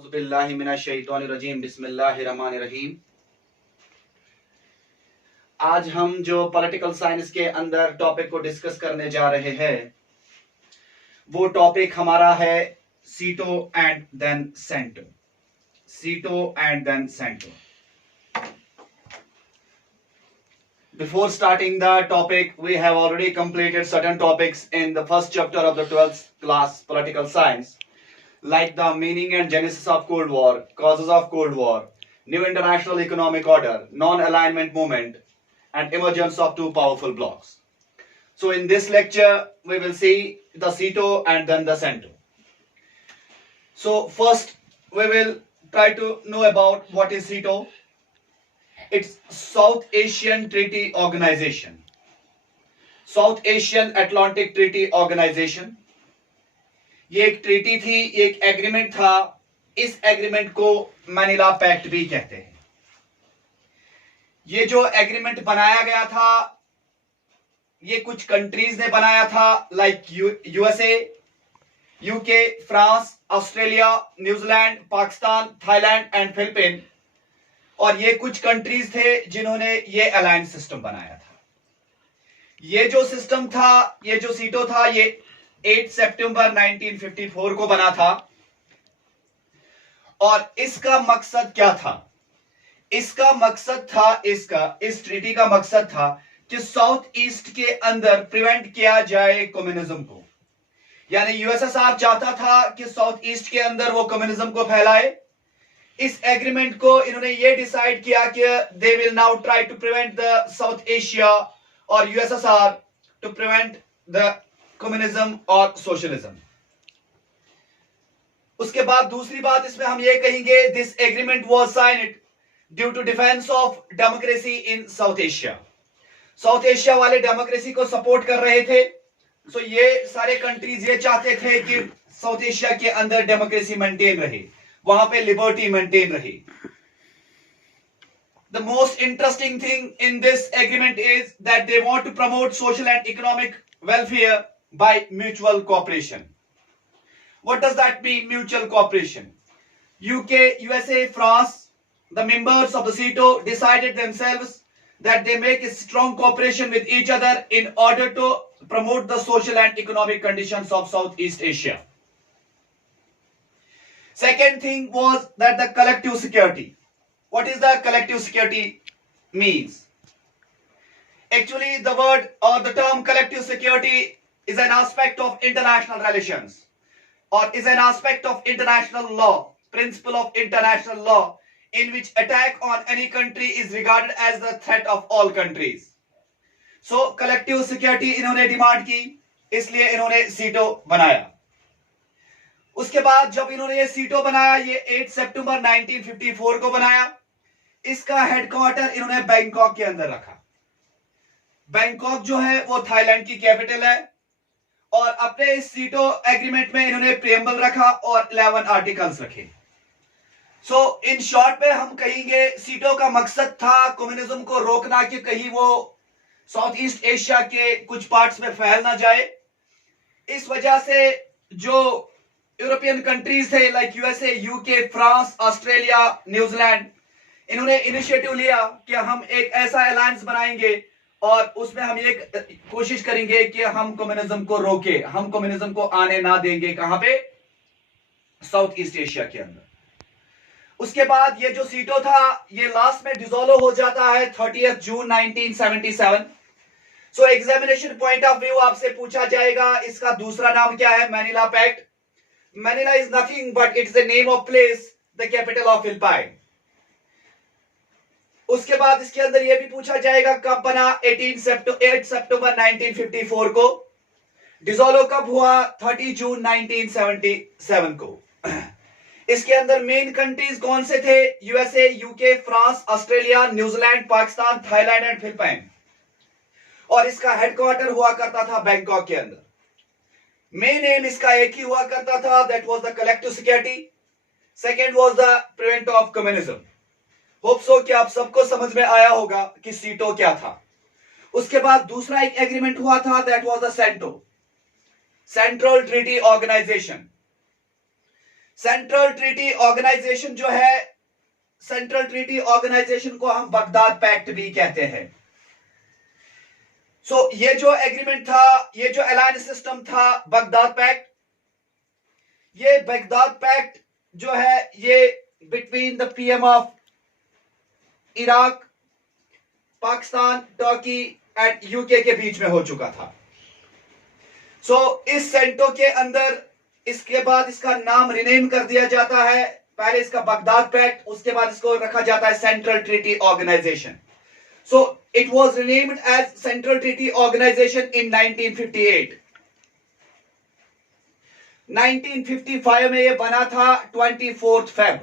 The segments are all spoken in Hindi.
औज़ुबिल्लाहिमिनश्शैतानिर्रजीम बिस्मिल्लाहिर्रहमानिर्रहीम। आज हम जो पॉलिटिकल साइंस के अंदर टॉपिक को डिस्कस करने जा रहे हैं वो टॉपिक हमारा है SEATO and then CENTO. SEATO and then CENTO. Before starting the topic, we have already completed certain topics in the first chapter of the 12th class political science, like the meaning and genesis of Cold War, causes of Cold War, new international economic order, non-alignment movement, and emergence of two powerful blocs. So in this lecture, we will see the CETO and then the CENTO. So first, we will try to know about what is CETO. It's South Asian Treaty Organization, South Asian Atlantic Treaty Organization. ये एक ट्रीटी थी, ये एक एग्रीमेंट था। इस एग्रीमेंट को मैनिला पैक्ट भी कहते हैं। ये जो एग्रीमेंट बनाया गया था ये कुछ कंट्रीज ने बनाया था, like USA, UK, France, Australia, New Zealand, Pakistan, Thailand and Philippine. और ये कुछ कंट्रीज थे जिन्होंने ये अलायंस सिस्टम बनाया था। ये जो सिस्टम था, ये जो सीटो था, ये 8 सितंबर 1954 को बना था। और इसका मकसद क्या था? इसका मकसद था, इस ट्रीटी का मकसद था कि साउथ ईस्ट के अंदर प्रिवेंट किया जाए कम्युनिज्म को। यानी यूएसएसआर चाहता था कि साउथ ईस्ट के अंदर वो कम्युनिज्म को फैलाए। इस एग्रीमेंट को इन्होंने ये डिसाइड किया कि they will now try to prevent the South Asia और USSR to prevent the communism और सोशलिज्म। उसके बाद दूसरी बात इसमें हम ये कहेंगे, this agreement was signed due to defence of democracy in South Asia. South Asia वाले डेमोक्रेसी को सपोर्ट कर रहे थे। सो ये सारे कंट्रीज ये चाहते थे कि साउथ एशिया के अंदर डेमोक्रेसी मेंटेन रहे, वहां पे लिबर्टी मेंटेन रहे। The most interesting thing in this agreement is that they want to promote social and economic welfare by mutual cooperation. What does that mean, mutual cooperation? UK, USA, France, the members of the CETO decided themselves that they make a strong cooperation with each other in order to promote the social and economic conditions of Southeast Asia. Second thing was that the collective security. What is the collective security means? Actually, the word or the term collective security is an aspect of international relations, or is an aspect of international law, principle of international law, in which attack on any country is regarded as the threat of all countries. So collective security इन्होंने डिमांड की, इसलिए इन्होंने सीटो बनाया। उसके बाद जब इन्होंने ये सीटो बनाया, ये 8 सितंबर 1954 को बनाया। इसका हेडक्वार्टर इन्होंने बैंकॉक के अंदर रखा। बैंकॉक जो है वो थाईलैंड की कैपिटल है। और अपने इस सीटो एग्रीमेंट में इन्होंने प्रीएम्बल रखा और 11 आर्टिकल्स रखे। सो इन शॉर्ट में हम कहेंगे सीटो का मकसद था कम्युनिज्म को रोकना कि कहीं वो साउथ ईस्ट एशिया के कुछ पार्ट्स में फैल ना जाए। इस वजह से जो यूरोपियन कंट्रीज थे, like USA, UK, France, Australia, New Zealand, इन्होंने इनिशिएटिव लिया कि हम एक ऐसा अलायंस बनाएंगे और उसमें हम ये कोशिश करेंगे कि हम कम्युनिज्म को रोके, हम कम्युनिज्म को आने ना देंगे। कहां पे? साउथ ईस्ट एशिया के अंदर। उसके बाद ये जो सीटो था ये लास्ट में डिसॉल्व हो जाता है 30 जून 1977। So examination point of view आपसे पूछा जाएगा इसका दूसरा नाम क्या है? Manila pact. Manila is nothing but it's the name of place, the capital of Philippines. उसके बाद इसके अंदर यह भी पूछा जाएगा कब बना? 8 सितंबर 1954 को। डिसॉल्व कब हुआ? 30 जून 1977 को। इसके अंदर मेन कंट्रीज कौन से थे? USA, UK, France, Australia, New Zealand, Pakistan, Thailand and Philippine. और इसका हेडक्वार्टर हुआ करता था बैंकॉक के अंदर। मेन एम इसका एक ही हुआ करता था, that was the collective security. Second was the prevent of communism. Hope so कि आप सबको समझ में आया होगा कि सीटो क्या था। उसके बाद दूसरा एक एग्रीमेंट हुआ था, that was the CENTO, central treaty organization. Central treaty organization जो है, सेंट्रल ट्रीटी ऑर्गेनाइजेशन को हम बगदाद पैक्ट भी कहते हैं। सो ये जो एग्रीमेंट था, ये जो अलायंस सिस्टम था बगदाद पैक्ट, ये बगदाद पैक्ट जो है ये between the PM of Iraq, Pakistan, Turkey and UK के बीच में हो चुका था। सो इस सेंटो के अंदर इसके बाद इसका नाम रिनेम कर दिया जाता है, पहले इसका बगदाद पैक्ट, उसके बाद इसको रखा जाता है Central treaty Organization. So it was renamed as Central treaty Organization in 1958। 1955 में ये बना था 24 फेब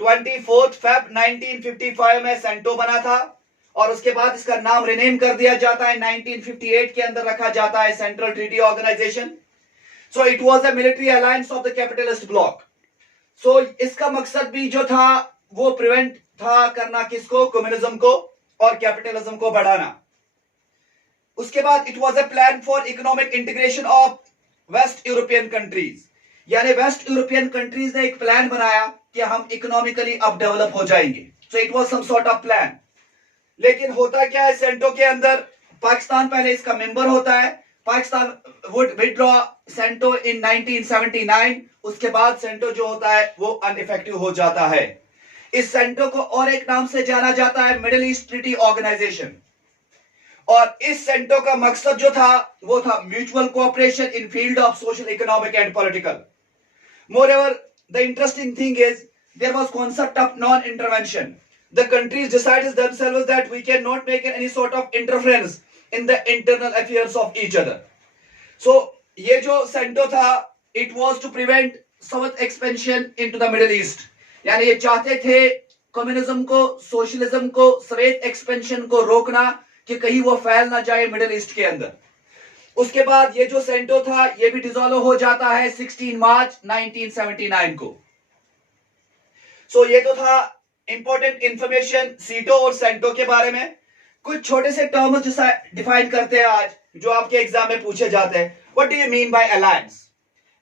1955 में सेंटो बना था, और उसके बाद इसका नाम रिनेम कर दिया जाता है 1958 के अंदर रखा जाता है Central treaty Organization. So it was a military alliance of the capitalist bloc. सो इसका मकसद भी जो था वो प्रिवेंट था करना, किसको? कम्युनिज्म को और कैपिटलिज्म को बढ़ाना। उसके बाद it was a plan for economic integration of waste European countries, यानी वेस्ट यूरोपियन कंट्रीज ने एक प्लान बनाया कि हम इकोनॉमिकली अब डेवलप हो जाएंगे। So it was some sort of plan. लेकिन होता क्या है, सेंटो के अंदर पाकिस्तान पहले इसका मेंबर होता है, पाकिस्तान वुड विथड्रॉ सेंटो इन 1979। उसके बाद सेंटो जो होता है वो अनइफेक्टिव हो जाता है। इस सेंटो को और एक नाम से जाना जाता है मिडिल ईस्ट ट्रीटी ऑर्गेनाइजेशन, और इस सेंटो का मकसद जो था वो था mutual cooperation in field of social, economic and political. Moreover, the interesting thing is there was concept of non-intervention. The countries decided themselves that we cannot make any sort of interference in the internal affairs of each other. So ये जो सेंटो था, it was to prevent south expansion into the Middle East. यानी ये चाहते थे कम्युनिज्म को, सोशलिज्म को, साउथ एक्सपेंशन को रोकना कि कहीं वो फैल ना जाए मिडिल ईस्ट के अंदर। उसके बाद ये जो सेंटो था ये भी डिसॉल्व हो जाता है 16 मार्च 1979 को। सो ये तो था इंपॉर्टेंट इंफॉर्मेशन सीटो और सेंटो के बारे में। कुछ छोटे से टर्म्स डिफाइन करते हैं आज जो आपके एग्जाम में पूछे जाते हैं। What do you mean by alliance?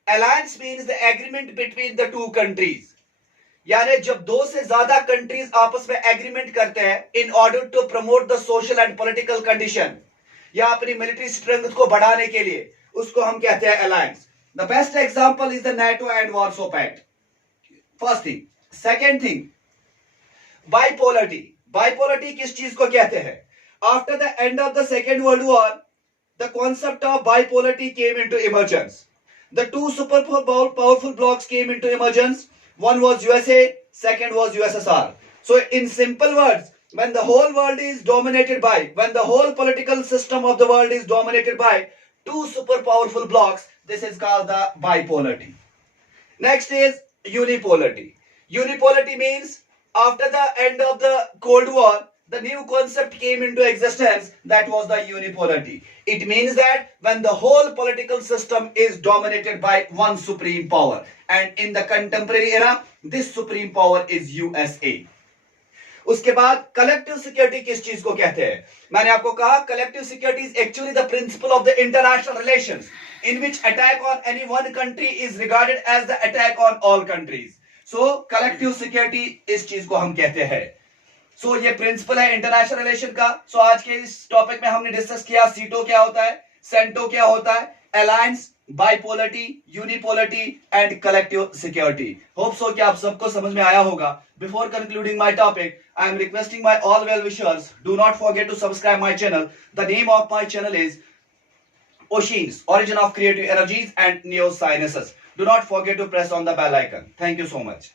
Alliance means the agreement between the two countries, यानी जब दो से ज्यादा कंट्रीज आपस में एग्रीमेंट करते हैं in order to promote the social and political condition या अपनी मिलिट्री स्ट्रेंथ को बढ़ाने के लिए, उसको हम कहते हैं alliance. The best example is the NATO and Warsaw Pact, first thing. Second thing, bipolarity. Bipolarity किस चीज को कहते हैं? After the end of the Second World War the concept of bipolarity came into emergence. The two super powerful blocs came into emergence. One was USA, second was USSR. So in simple words, when the whole world is dominated by, when the whole political system of the world is dominated by two super powerful blocks, this is called the bipolarity. Next is unipolarity. Unipolarity means after the end of the Cold War, the new concept came into existence, that was the unipolarity. It means that when the whole political system is dominated by one supreme power, and in the contemporary era this supreme power is USA. उसके बाद कलेक्टिव सिक्योरिटी किस चीज को कहते हैं? मैंने आपको कहा collective security is actually the principle of the international relations in which attack on any one country is regarded as the attack on all countries. So collective security इस चीज को हम कहते हैं। सो ये प्रिंसिपल है इंटरनेशनल रिलेशन का। सो आज के इस टॉपिक में हमने डिस्कस किया सीटो क्या होता है, सेंटो क्या होता है, alliance, bipolarity, unipolarity and collective security. Hope so कि आप सबको समझ में आया होगा। Before concluding my topic, I am requesting my all well wishers, do not forget to subscribe my channel. The name of my channel is Oceans, Origin of Creative Energies and Neo Sciences. Do not forget to press on the bell icon. Thank you so much.